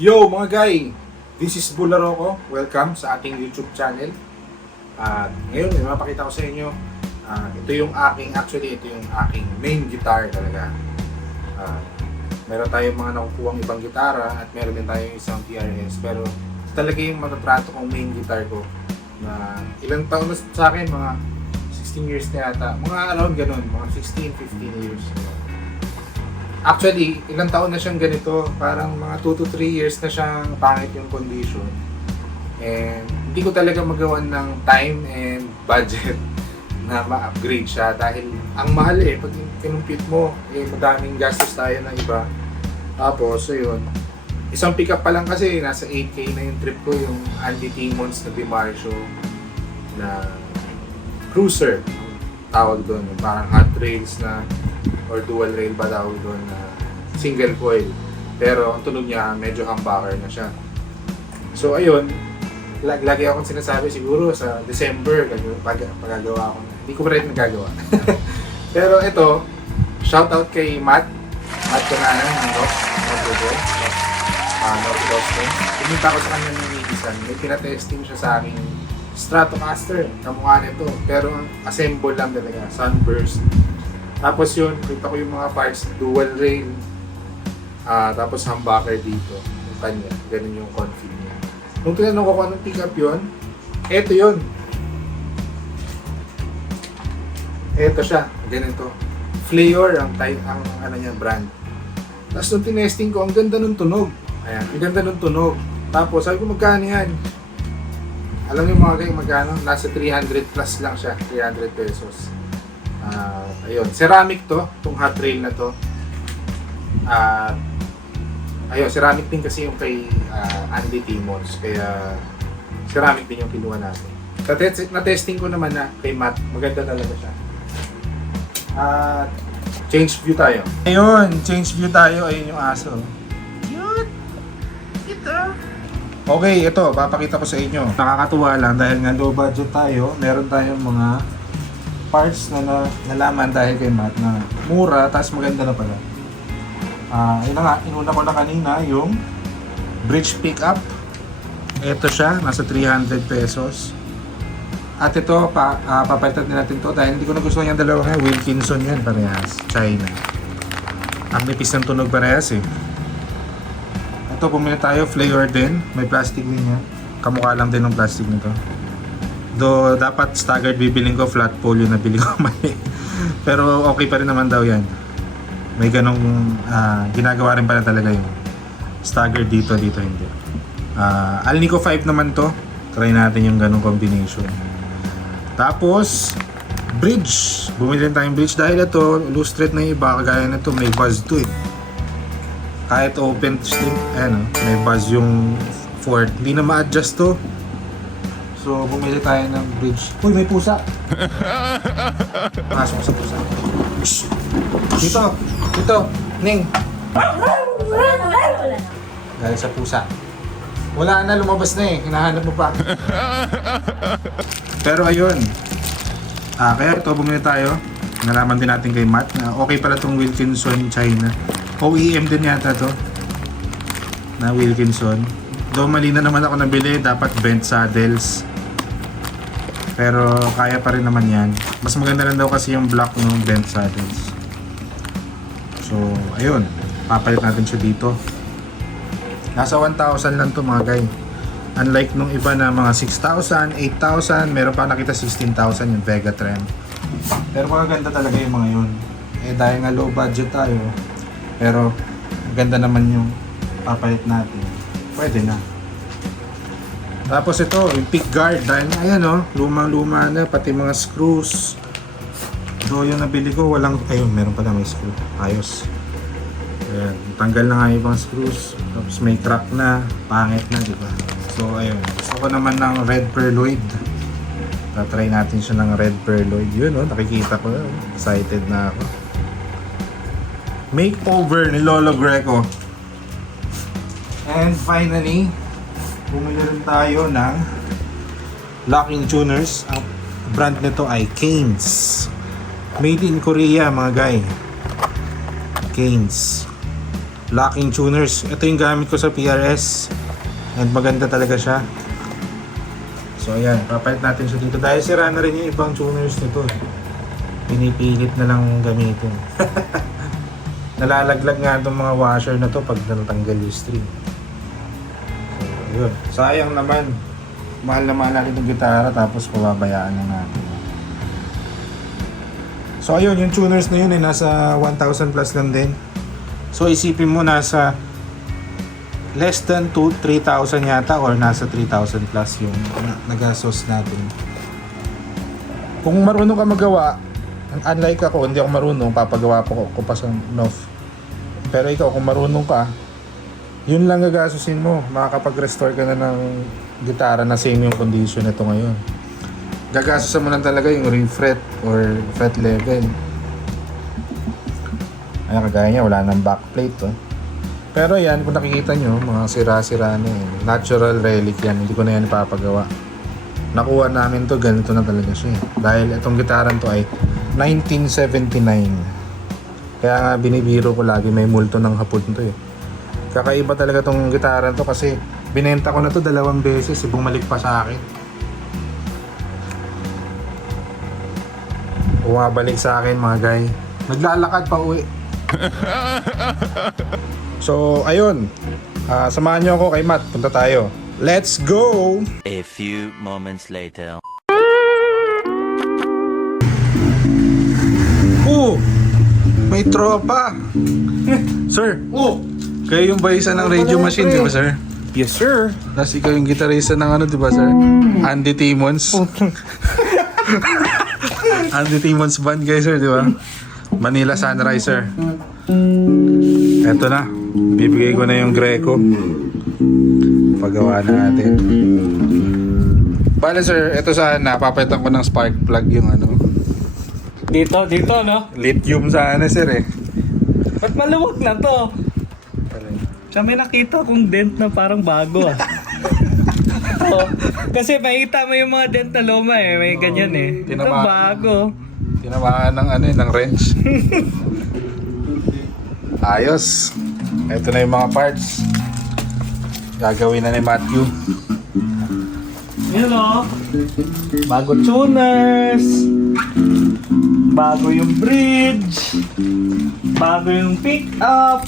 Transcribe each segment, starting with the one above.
Yo mga guy! This is Bularoko. Welcome sa ating YouTube channel. At ngayon, may mapakita ko sa inyo. Ito yung aking main guitar talaga. Meron tayong mga nakukuhang ibang gitara at meron din tayong isang TRS. Pero talaga yung matatrato kong main guitar ko. Na ilang taon na sa akin, mga 16 years na yata. Mga around ganun, mga 16, 15 years. Actually, ilang taon na siyang ganito, parang mga 2 to 3 years na siyang pangit yung condition. And hindi ko talaga magawan ng time and budget na ma-upgrade siya dahil ang mahal pag kinumpute mo, madaming gastos tayo ng iba. Tapos, yun, isang pickup pa lang kasi, nasa 8K na yung trip ko, yung Andy Timmons na Dimarsio na cruiser, tawag doon, parang hot rails na or dual rail ba tawag doon na single coil. Pero ang tunog niya medyo humbucker na siya. So ayun, lagi akong sinasabi siguro sa December pagagawa ko. Hindi ko pa rin nagagawa. Pero ito, shoutout kay Matt Cananan ng North Boston. Pumunta ako sa kanya ng Nikisan. May pinatesting siya sa aking Stratocaster. Kamukha nito. Pero assemble lang talaga. Sunburst. Tapos yun, kita ko yung mga parts, dual rail, tapos humbucker dito, yung kanya, ganun yung config niya. Nung tinanong ko kung anong pickup yun, eto yun. Eto siya, ganito. Flair ang ano niya, brand. Tapos nung tinesting ko, ang ganda ng tunog. Ayan, ang ganda ng tunog. Tapos sabi ko, magkano yan? Alam niyo mga kayo, magkano? Nasa 300 plus lang siya, 300 pesos. Ayun, ceramic to, itong hot rail na to. Ayun, ceramic din kasi yung kay Andy Timmons, kaya ceramic din yung kinuha natin. Na-testing ko naman na kay Matt, maganda talaga siya. Change view tayo. Ayun, change view tayo, ayun yung aso. Cute! Ito! Okay, ito, papakita ko sa inyo. Nakakatuwa lang dahil nga low budget tayo, meron tayong mga parts na nalaman dahil kay Matt na mura, tapos maganda na pala. Yun na nga, inuna ko na kanina yung bridge pickup. Ito siya, nasa 300 pesos. At ito, papalitan din natin to dahil hindi ko nagustuhan yung dalawa kaya Wilkinson yan, parehas, China. Ang nipis ng tunog parehas Ito, bumili tayo, Flair din, may plastic din yan. Kamukha lang din ng plastic nito. Do dapat staggered bibiling ko, flat pole yung nabili ko mali. Pero okay pa rin naman daw yan. May ganong ginagawa rin pala talaga yung staggered dito hindi. Alnico 5 naman to. Try natin yung ganong combination. Tapos bridge. Bumili rin tayong bridge dahil ito loose thread na iba, kagaya na ito may buzz to Kahit open string, may buzz yung fourth. Hindi na ma-adjust to. So, bumili tayo ng bridge. Uy, may pusa! Pasok sa pusa. Dito! Ning! Dahil sa pusa. Wala na, lumabas na hinahanap mo pa. Pero ayun. Kaya ito, bumili tayo. Nalaman din natin kay Matt na okay pala itong Wilkinson China. OEM din yata to. Na Wilkinson. Though mali na naman ako nabili, dapat bent saddles. Pero kaya pa rin naman yan. Mas maganda lang daw kasi yung black ng bent saddles. So, ayun. Papalit natin siya dito. Nasa 1,000 lang to mga guy. Unlike nung iba na mga 6,000, 8,000, meron pa nakita 16,000 yung Vega Trem. Pero maganda talaga yung mga yun. Dahil nga low budget tayo. Pero maganda naman yung papalit natin. Pwede na. Tapos ito, yung pick guard. Dahil ayan lumang-luma na, pati mga screws. So yung nabili ko, ayun, meron pala may screw. Ayos. Ayan, tanggal na nga yung ibang screws. Tapos may crack na, pangit na, diba? So ayun, gusto ko naman ng red perloid. Try natin siya ng red perloid. Yun, nakikita ko. Excited na ako. Makeover ni Lolo Greco. And finally, bumili rin tayo ng locking tuners. Ang brand nito ay Canes. Made in Korea mga guy. Canes. locking tuners. Ito yung gamit ko sa PRS. And maganda talaga siya. So ayan, papalit natin siya dito. Dahil sira na rin yung ibang tuners nito. Pinipilit na lang gamitin. Nalalaglag nga itong mga washer na to pag natanggal yung string. So yun. Sayang naman. Mahal na mahal natin itong gitara tapos pababayaan na natin. So ayun, yung tuners na yun ay nasa 1,000 plus lang din. So isipin mo nasa less than 3,000 yata or nasa 3,000 plus yung nagastos natin. Kung marunong ka magawa, unlike ako, hindi ako marunong, papagawa ko pa sa NOF. Pero ikaw, kung marunong ka, yun lang gagastusin mo. Makakapag-restore ka na ng gitara na same yung condition nito ngayon. Gagastusin mo lang talaga yung ring fret or fret level. Ayan, kagaya niya, wala nang backplate to. Pero yan, kung nakikita nyo, mga sira-sira na yun. Natural relic yan, hindi ko na yan ipapagawa. Nakuha namin to, ganito na talaga siya. Dahil itong gitaran to ay 1979. Kaya nga binibiro ko lagi, may multo ng hapon to eh. Kakaiba talaga itong gitaran to kasi binenta ko na to 2 beses, bumalik pa sa akin. Bumabalik sa akin mga guy. Naglalakad pa uwi. So, ayun. Samahan nyo ako kay Matt. Punta tayo. Let's go! A few moments later. May tropa! Sir! Kayo yung bayisa ng radio machine, di ba sir? Yes, sir. Tapos ikaw yung gitarista ng ano, di ba sir? Andy Timmons. Andy Timmons band guys sir, di ba? Manila Sunrise sir. Eto na. Bibigay ko na yung Greco. Pagawa natin. Bale sir, eto sana, papalitan ko ng spark plug yung ano. Dito, no? Lithium sana sir eh. Ba't maluwag na to? Siya may nakita kong dent na parang bago ah. Oo. Kasi makita mo yung mga dent na luma eh. May ganyan eh. Ito Tinama- bago. Tinamaan ng ano ng wrench. Ayos. Ito na yung mga parts. Gagawin na ni Matthew. Yun o. Bago tuners. Bago yung bridge. Bago yung pick up.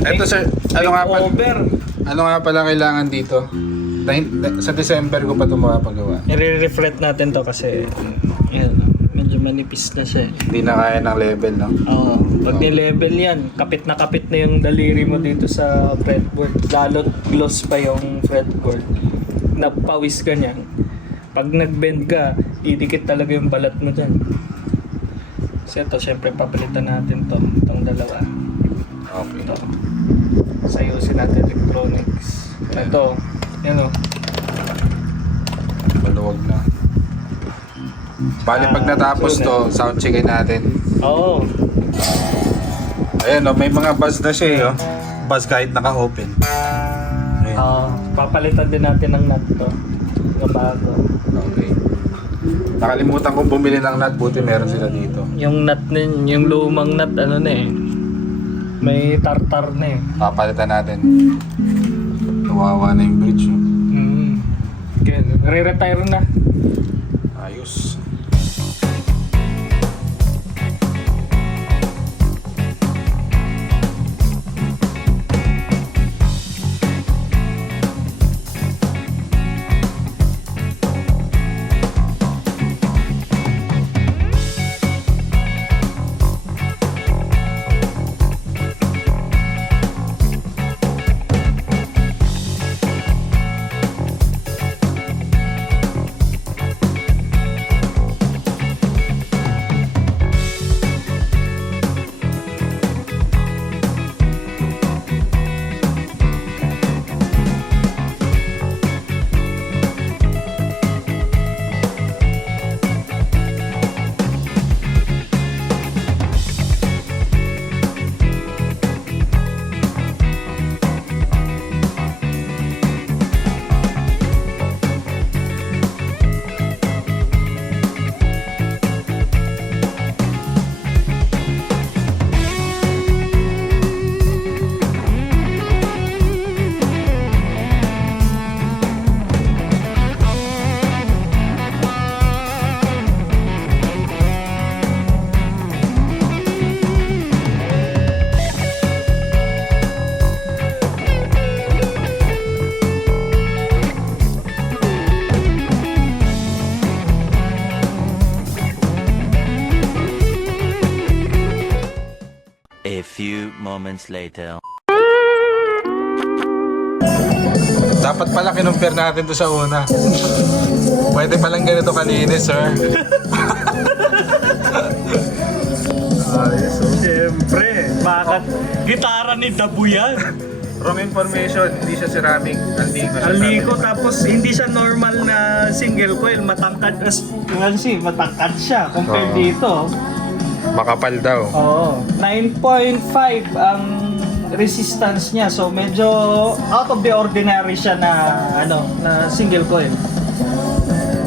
Ito sir, ano nga pala? Over. Ano nga pala kailangan dito? Sa December ko pa ito mapagawa. I-refret natin to kasi yan, medyo manipis na siya eh. Hindi na kaya ng level, no? Oo. Pag ni-level yan, kapit na yung daliri mo dito sa fretboard. Lalo gloss pa yung fretboard. Napawis ka niyan. Pag nag-bend ka, didikit talaga yung balat mo dyan. Kasi ito, syempre papalitan natin to. Itong dalawa. Okay. Ito. Sayusin natin electronics. Ito. Yan o. Maluwag na. Bali pag natapos to, sound checkin natin. Oo. Ayan o, may mga buzz na siya eh. Oh. Buzz kahit naka-open. Ayan. Papalitan din natin ng nut to. Yung bago. Okay. Nakalimutan kong bumili ng nut, buti meron sila dito. Yung nut na yun, yung lumang nut ano na eh. May tartar na eh. Papalitan natin. Nawawa na yung bridge. Oh. Okay, re-retire na. Ayos. moments later. Dapat pala kinumpir natin to sa una. Pwede palang ganito kalinis, sir. Ayos, oh. Siyempre, bakit gitara ni Dabu yan? Wrong information, hindi siya ceramic. Aliko, tapos hindi siya normal na single coil, matangkad matangkad siya compared Oo. dito. Makapal daw. Oo. 9.5 ang resistance niya. So medyo out of the ordinary siya na na single coil.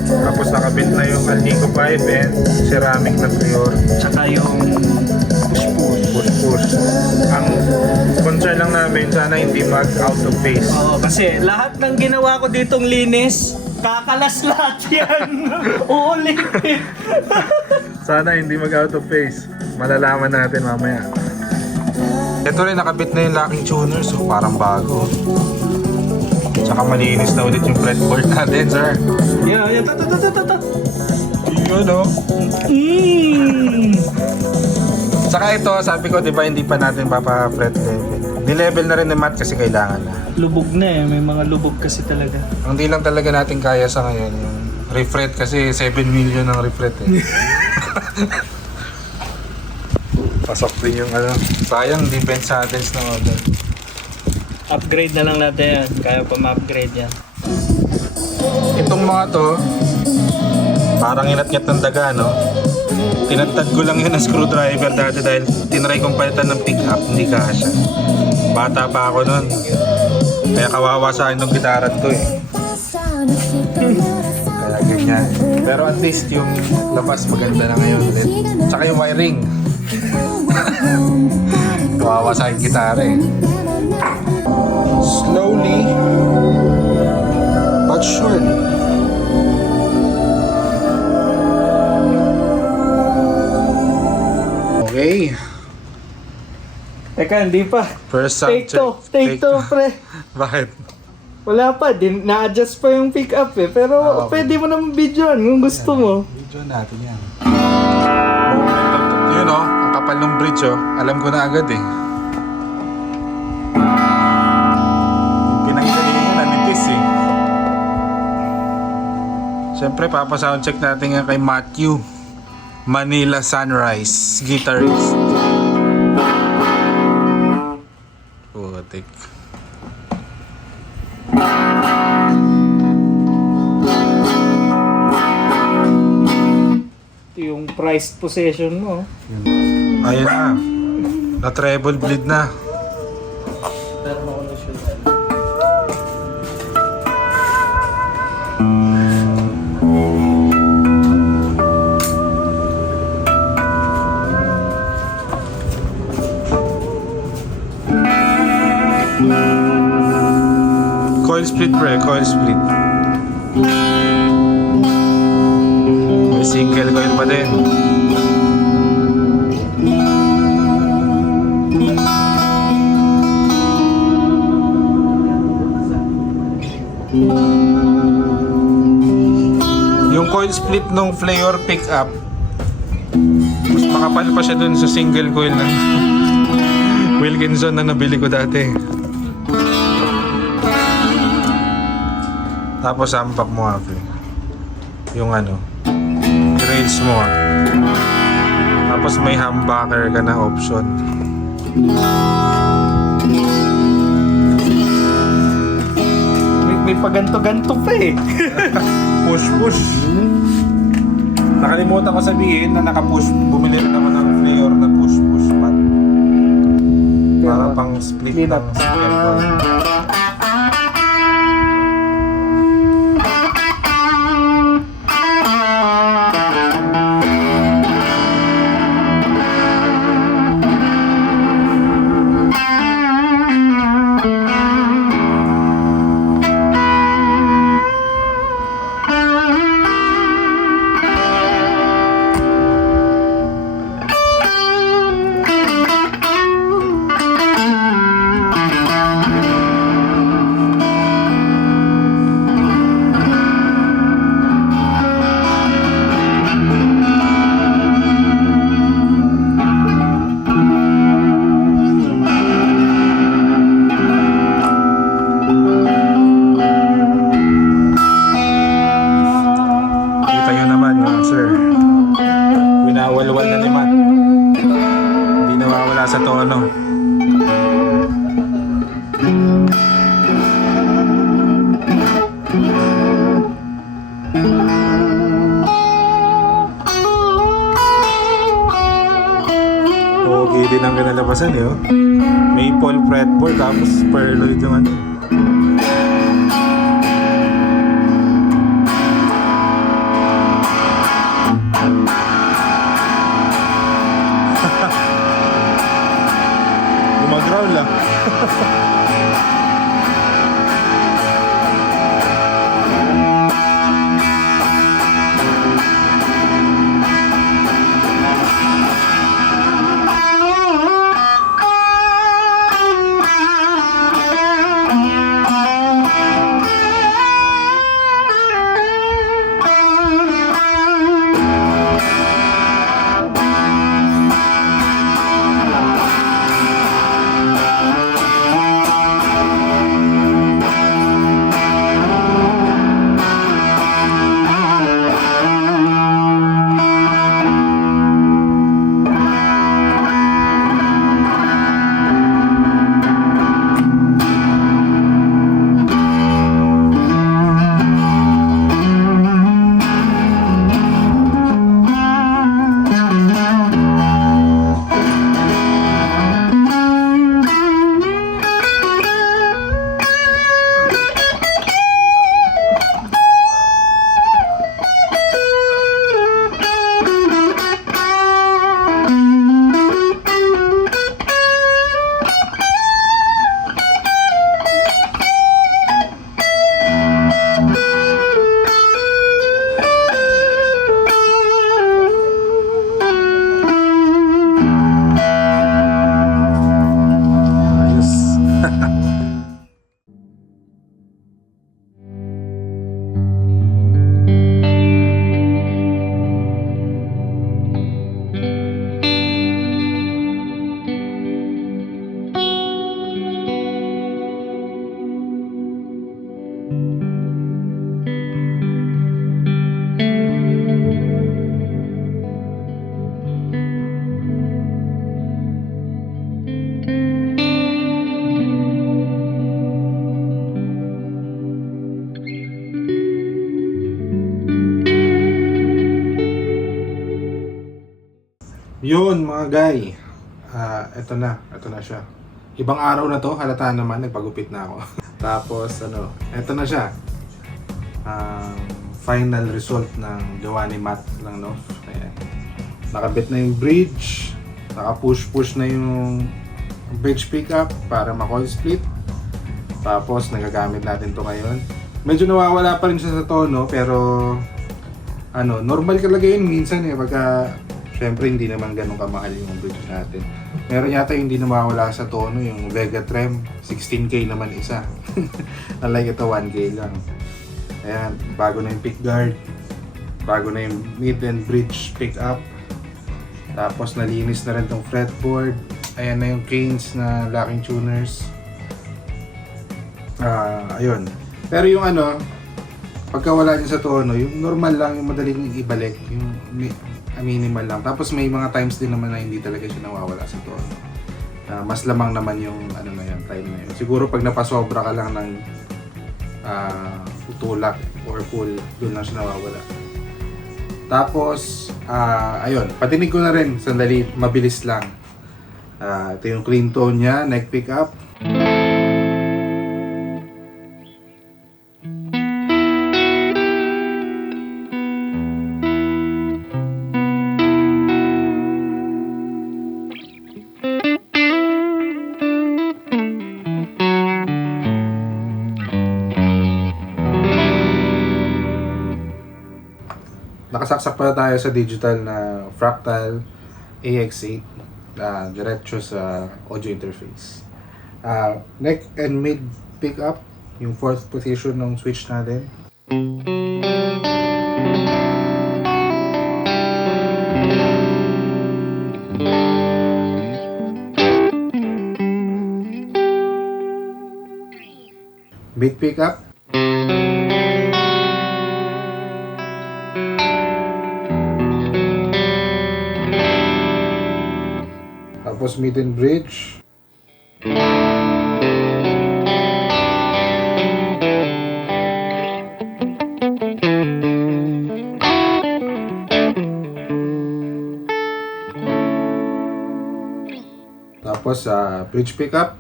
Tapos nakabit na yung Alnico pipe and ceramic na prior. Tsaka yung Push. Ang concern lang namin, sana hindi mag out of phase. Oo, kasi lahat ng ginawa ko ditong linis, kakalas lahat yan. Uulitin. Sana hindi mag out of phase. Malalaman natin mamaya. Ito rin, nakabit na yung locking tuner, so parang bago. Tsaka malinis na ulit yung fretboard natin, sir. Yeah. Yun, no? Saka ito, sabi ko, di ba, hindi pa natin papa-fret level. Ni-level na rin ng mat kasi kailangan na. Lubog na eh, may mga lubog kasi talaga. Ang di lang talaga natin kaya sa ngayon, yung refret kasi 7 million ang refret eh. Pasok din yung sayang defense patents na order. Upgrade na lang natin yan, kaya pa ma-upgrade yan. Itong mga to, parang inat-ngat ng daga, no? Tinatad ko lang yun na screwdriver dati dahil tinry kong palitan ng pick-up, hindi kasha. Bata pa ako nun. Kaya kawawa sa akin ng gitaran to eh. Kaya ganyan. Pero at least yung labas maganda na ngayon ulit. Tsaka yung wiring. Kawawa sa akin gitara eh. Slowly but surely. Okay. Teka, hindi pa. First sound Take two, pre. Bakit? Wala pa, na-adjust pa yung pick up eh. Pero Okay. pwede mo naman videoan kung gusto mo. Video natin yan. Yun oh, ang kapal ng bridge oh. Alam ko na agad eh. Yung pinanggalingan niya, nanipis eh. Siyempre, papasoundcheck natin nga kay Matthew. Manila Sunrise, guitarist. Putik. Ito yung prized possession mo. Ayun na. Na-treble bleed na. Meron ako na siya. Coil split pre, coil split. May single coil pa din. Yung coil split ng Flayor pickup, mas makapal pa siya dun sa single coil ng Wilkinson na nabili ko dati. Tapos ampak mo nga, pre. Yung rails mo. Tapos may humbucker ka na option. May paganto-ganto pa eh. Push. Nakalimutan ko sabihin na naka-push. Bumili rin ako ng Flayor na push pad. Para pang split ng single coil. kalabasan eh, oh. Maple fretboard tapos pearloid yung ano. Gumagraw lang. Yun mga guy, eto na siya. Ibang araw na to, halata naman, nagpagupit na ako. Tapos eto na siya. Final result ng gawa ni Matt lang, no? Ayan. Nakabit na yung bridge, naka-push na yung bridge pickup para ma-coil split. Tapos nagagamit natin to ngayon. Medyo nawawala pa rin siya sa tono, pero normal talaga yun minsan eh, pagka syempre hindi naman ganun kamahal yung bridge natin. Meron yata yung hindi nawawala sa tono, yung Vega Trem, 16K naman isa. Unlike ito, 1K lang. Ayan, bago na yung pick guard, bago na yung mid and bridge pick up. Tapos nalinis na rin tong fretboard. Ayan na yung canes na locking tuners. Ayun. Pero yung pagka wala niya sa tono, yung normal lang, yung madaling ibalik, yung minimal lang. Tapos may mga times din naman na hindi talaga siya nawawala sa tono. Mas lamang naman yung na yun, time na yun. Siguro pag napasobra ka lang ng tulak or pull, doon lang siya nawawala. Tapos, ayun, patinig ko na rin, sandali, mabilis lang. Ito yung clean tone niya, neck pickup. Nakasaksak pala tayo sa digital na Fractal AX8 diretso sa audio interface. Neck and mid pickup, yung 4th position ng switch natin. Mid pickup. Tapos mid and bridge. Tapos Tapos, bridge pickup.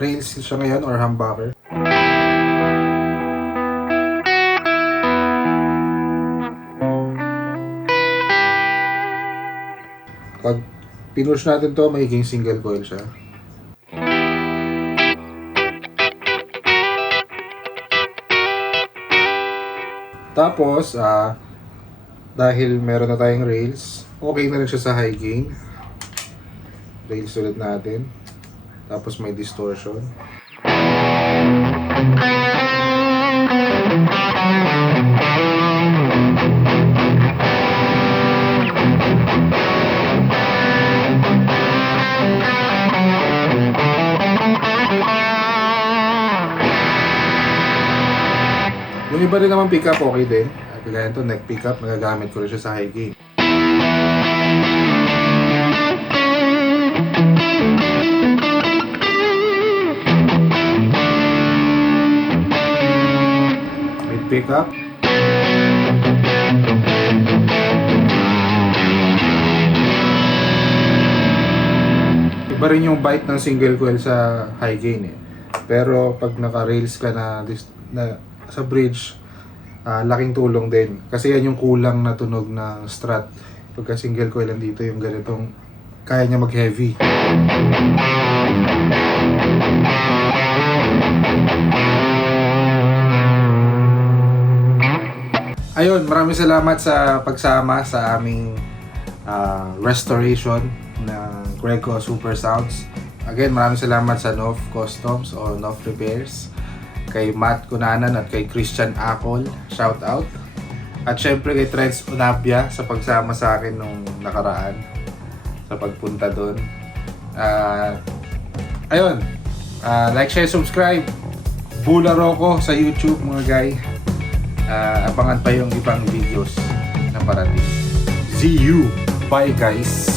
Rails siya ngayon or humbucker. Pag pinush natin to, magiging single coil siya. Tapos, dahil meron na tayong rails, okay na rin siya sa high gain. Rails ulit natin. Tapos may distortion. Yung iba rin naman pickup, okay din. Kagaya ito, neck pickup, nagagamit ko rin siya sa high gain. Mid pickup. Iba rin yung bite ng single coil sa high gain eh. Pero pag naka-rails ka na sa bridge, laking tulong din. Kasi yan yung kulang na tunog ng Strat. Pagka single coil lang dito, yung ganitong kaya niya mag-heavy. Ayun, maraming salamat sa pagsama sa aming restoration ng Greco Super Sounds. Again, maraming salamat sa Nov Customs o Nov Repairs, kay Matt Cunanan at kay Christian Acol, shout out. At syempre kay Trends Unabia sa pagsama sa akin nung nakaraan sa pagpunta doon. Ayun, like, share, subscribe. Bula Rocco sa YouTube mga guy. Abangan pa yung ibang videos na parating. See you! Bye guys!